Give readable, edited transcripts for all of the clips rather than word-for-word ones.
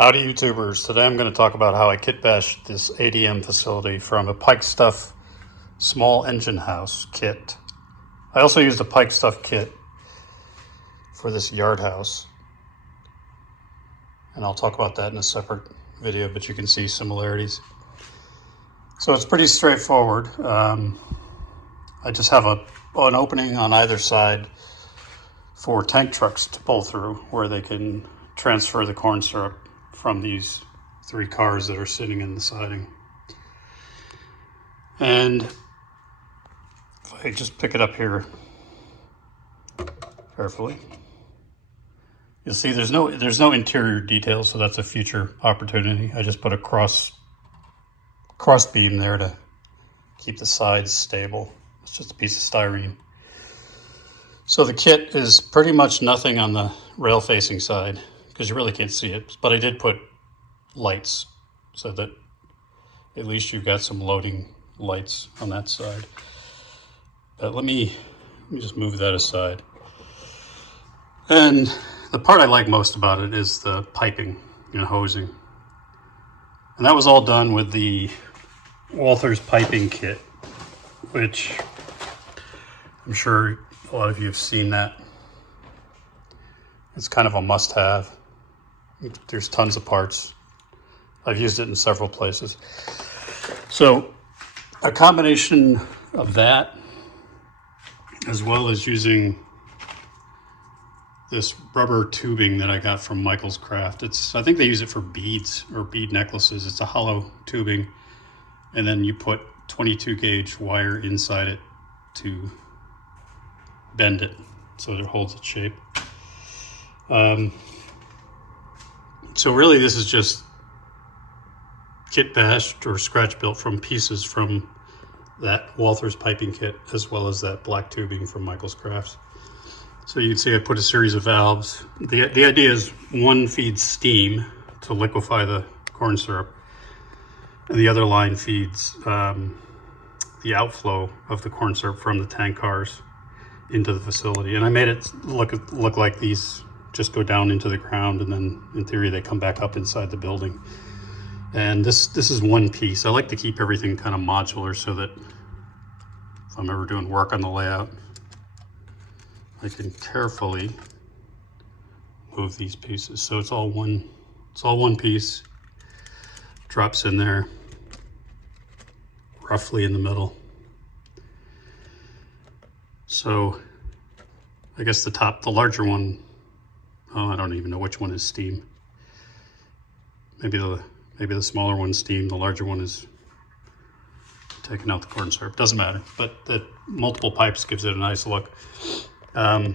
Howdy YouTubers, today I'm going to talk about how I kitbashed this ADM facility from a Pikestuff Small Engine House kit. I also used a Pikestuff kit for this yard house, and I'll talk about that in a separate video, but you can see similarities. So it's pretty straightforward. I just have an opening on either side for tank trucks to pull through where they can transfer the corn syrup from these 3 cars that are sitting in the siding. And if I just pick it up here carefully, you'll see there's no interior details, so that's a future opportunity. I just put a cross beam there to keep the sides stable. It's just a piece of styrene. So the kit is pretty much nothing on the rail facing side because you really can't see it, but I did put lights so that at least you've got some loading lights on that side. But let me just move that aside. And the part I like most about it is the piping and hosing. And that was all done with the Walther's piping kit, which I'm sure a lot of you have seen that. It's kind of a must-have. There's tons of parts. I've used it in several places. So a combination of that, as well as using this rubber tubing that I got from Michael's Craft. I think they use it for beads or bead necklaces. It's a hollow tubing, and then you put 22 gauge wire inside it to bend it so that it holds its shape. So really this is just kit bashed or scratch built from pieces from that Walther's piping kit, as well as that black tubing from Michael's Crafts. So you can see I put a series of valves. The idea is one feeds steam to liquefy the corn syrup, and the other line feeds the outflow of the corn syrup from the tank cars into the facility. And I made it look like these just go down into the ground, and then in theory they come back up inside the building. And this is one piece. I like to keep everything kind of modular so that if I'm ever doing work on the layout, I can carefully move these pieces. So it's all one piece, drops in there roughly in the middle. So I guess the larger one, I don't even know which one is steam. Maybe the smaller one's steam, the larger one is taking out the corn syrup. Doesn't matter, but the multiple pipes gives it a nice look. And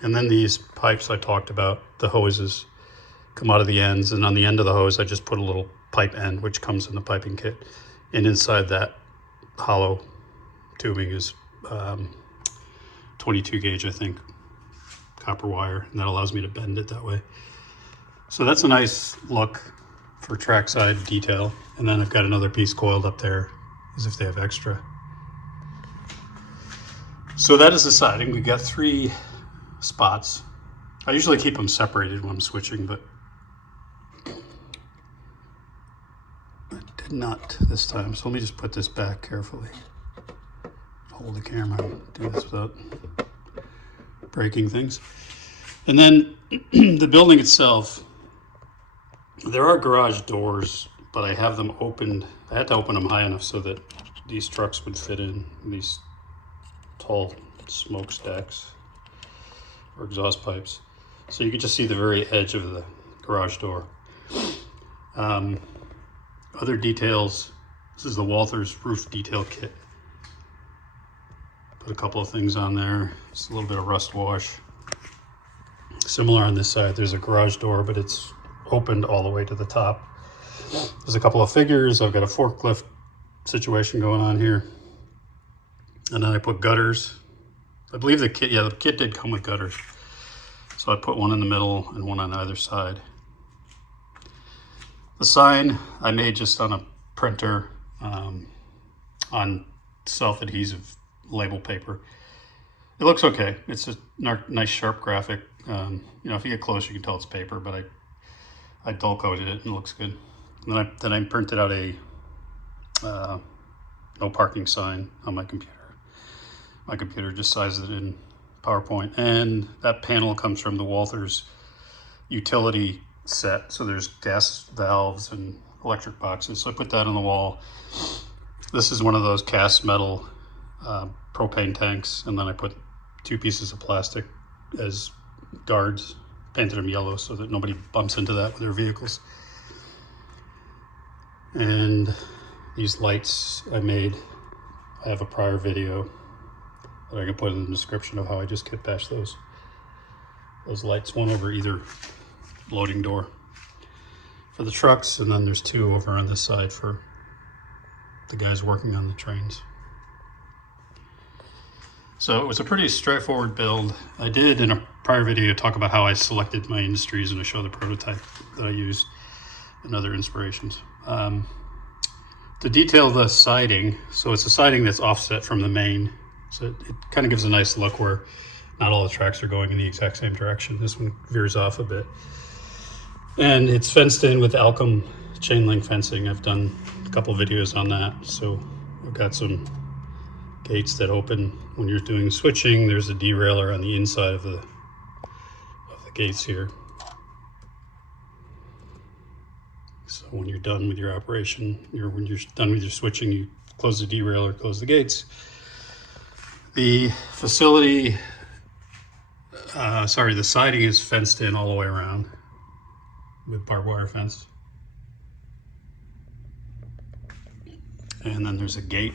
then these pipes I talked about, the hoses, come out of the ends, and on the end of the hose I just put a little pipe end which comes in the piping kit, and inside that hollow tubing is 22 gauge, I think, copper wire, and that allows me to bend it that way. So that's a nice look for trackside detail. And then I've got another piece coiled up there as if they have extra. So that is the siding. We've got 3 spots. I usually keep them separated when I'm switching, but I did not this time. So let me just put this back carefully. Hold the camera and do this without breaking things. And then the building itself, there are garage doors, but I have them opened. I had to open them high enough so that these trucks would fit in these tall smokestacks or exhaust pipes. So you can just see the very edge of the garage door. Other details, this is the Walther's roof detail kit. Put a couple of things on there. Just a little bit of rust wash. Similar on this side, there's a garage door, but it's opened all the way to the top. There's a couple of figures. I've got a forklift situation going on here. And then I put gutters. I believe the kit did come with gutters. So I put one in the middle and one on either side. The sign I made just on a printer on self-adhesive label paper. It looks okay. It's a nice sharp graphic. You know, if you get close, you can tell it's paper, but I dull coated it and it looks good. And then I printed out a no parking sign on my computer. My computer just sized it in PowerPoint, and that panel comes from the Walthers utility set. So there's gas valves and electric boxes. So I put that on the wall. This is one of those cast metal propane tanks, and then I put 2 pieces of plastic as guards, painted them yellow so that nobody bumps into that with their vehicles. And these lights I made, I have a prior video that I can put in the description of how I just kitbashed those lights, one over either loading door for the trucks, and then there's 2 over on this side for the guys working on the trains. So it was a pretty straightforward build. I did in a prior video talk about how I selected my industries, and I show the prototype that I used and other inspirations. To detail the siding, so it's a siding that's offset from the main, so it kind of gives a nice look where not all the tracks are going in the exact same direction. This one veers off a bit. And it's fenced in with Alkem chain link fencing. I've done a couple videos on that. So we've got some gates that open when you're doing switching. There's a derailleur on the inside of the gates here. So when you're done with your operation, when you're done with your switching, you close the derailleur, close the gates. The facility, the siding is fenced in all the way around with barbed wire fence. And then there's a gate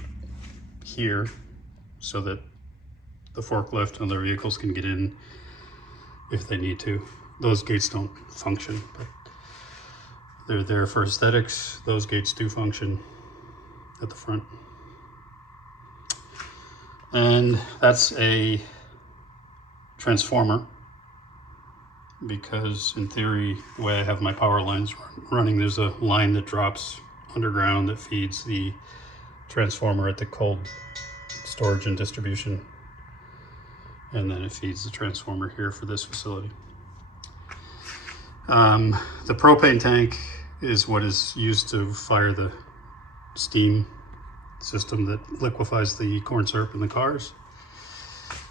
here so that the forklift and other vehicles can get in if they need to. Those gates don't function, but they're there for aesthetics. Those gates do function at the front. And that's a transformer, because in theory, the way I have my power lines running, there's a line that drops underground that feeds the transformer at the cold storage and distribution. And then it feeds the transformer here for this facility. The propane tank is what is used to fire the steam system that liquefies the corn syrup in the cars.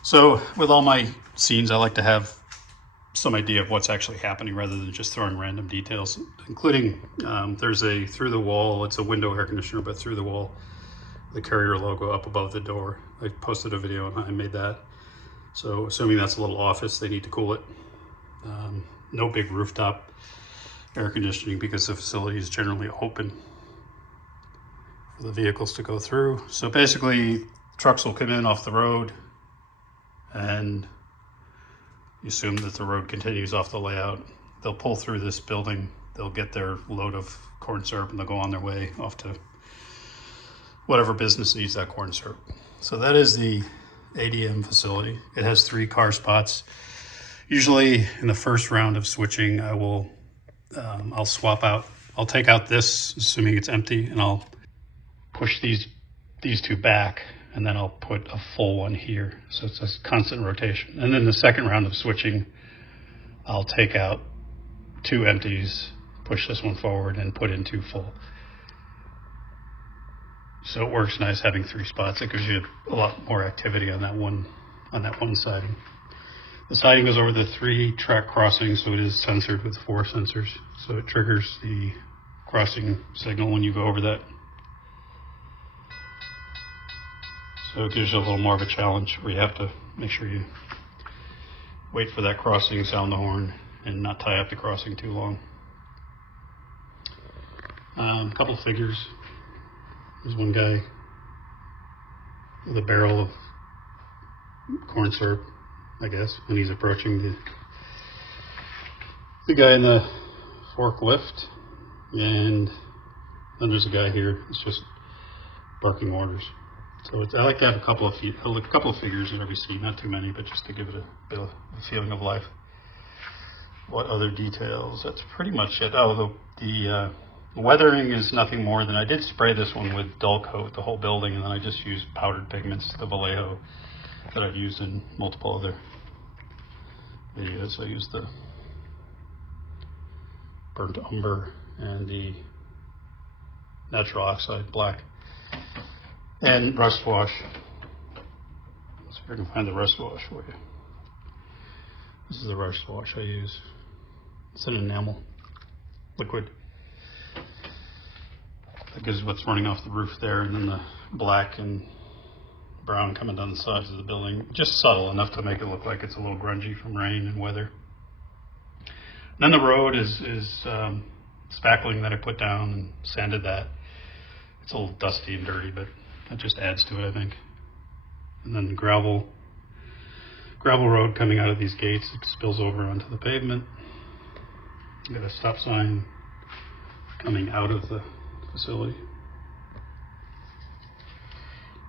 So with all my scenes, I like to have some idea of what's actually happening rather than just throwing random details, including there's a through the wall, it's a window air conditioner, but through the wall, the Carrier logo up above the door. I posted a video on how I made that. So assuming that's a little office, they need to cool it. No big rooftop air conditioning because the facility is generally open for the vehicles to go through. So basically, trucks will come in off the road, and you assume that the road continues off the layout. They'll pull through this building, they'll get their load of corn syrup, and they'll go on their way off to whatever business needs that corn syrup. So that is the ADM facility. It has 3 car spots. Usually in the first round of switching, I'll swap out, I'll take out this, assuming it's empty, and I'll push these 2 back, and then I'll put a full one here. So it's a constant rotation. And then the second round of switching, I'll take out 2 empties, push this one forward, and put in 2 full. So it works nice having 3 spots. It gives you a lot more activity on that one siding. The siding goes over the 3 track crossings, so it is sensored with 4 sensors. So it triggers the crossing signal when you go over that. So it gives you a little more of a challenge where you have to make sure you wait for that crossing, sound the horn, and not tie up the crossing too long. A couple of figures. There's one guy with a barrel of corn syrup, I guess, and he's approaching the guy in the forklift, and then there's a guy here that's just barking orders. So I like to have a couple of figures in every scene, not too many, but just to give it a bit of a feeling of life. What other details? That's pretty much it. Oh, the weathering is nothing more than I did spray this one with dull coat, the whole building, and then I just used powdered pigments, the Vallejo that I've used in multiple other videos. I used the burnt umber and the natural oxide black. And rust wash. Let's see if I can find the rust wash for you. This is the rust wash I use. It's an enamel liquid. That gives what's running off the roof there, and then the black and brown coming down the sides of the building. Just subtle enough to make it look like it's a little grungy from rain and weather. And then the road is spackling that I put down and sanded that. It's a little dusty and dirty, but that just adds to it, I think. And then the gravel road coming out of these gates, it spills over onto the pavement. Got a stop sign coming out of the facility.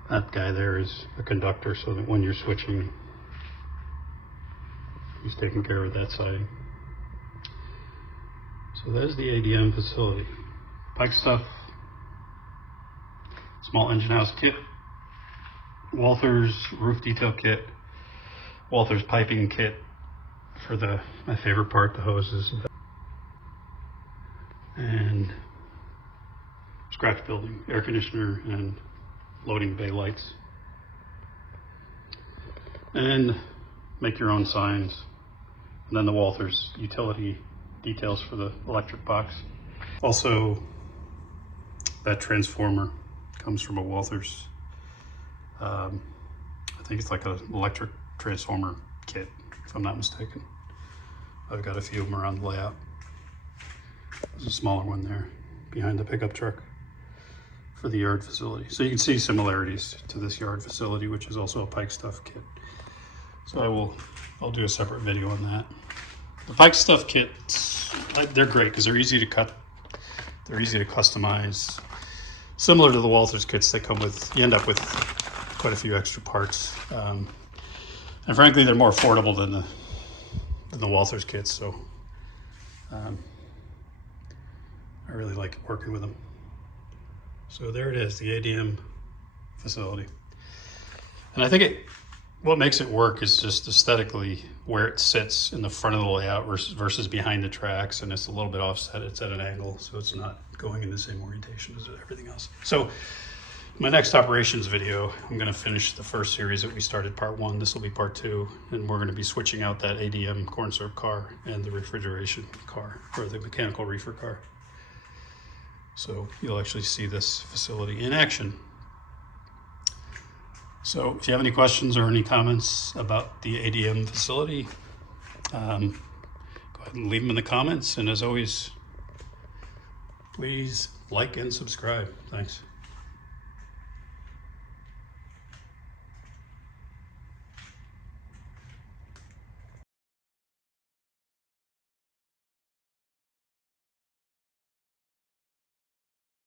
That guy there is a conductor, so that when you're switching, he's taking care of that siding. So there's the ADM facility. Pikestuff Small Engine House kit, Walther's roof detail kit, Walther's piping kit for my favorite part, the hoses, and scratch building, air conditioner and loading bay lights. And make your own signs. And then the Walther's utility details for the electric box. Also, that transformer comes from a Walther's. I think it's like an electric transformer kit, if I'm not mistaken. I've got a few of them around the layout. There's a smaller one there behind the pickup truck for the yard facility. So you can see similarities to this yard facility, which is also a Pikestuff kit. So I'll do a separate video on that. The Pikestuff kits, they're great because they're easy to cut. They're easy to customize. Similar to the Walther's kits, they come with, you end up with quite a few extra parts. And frankly, they're more affordable than the Walther's kits. So I really like working with them. So there it is, the ADM facility. And I think what makes it work is just aesthetically where it sits in the front of the layout versus behind the tracks, and it's a little bit offset, it's at an angle, so it's not going in the same orientation as everything else. So my next operations video, I'm gonna finish the first series that we started, part 1. This will be part 2, and we're gonna be switching out that ADM corn syrup car and the refrigeration car, or the mechanical reefer car. So you'll actually see this facility in action. So if you have any questions or any comments about the ADM facility, go ahead and leave them in the comments. And as always, please like and subscribe. Thanks.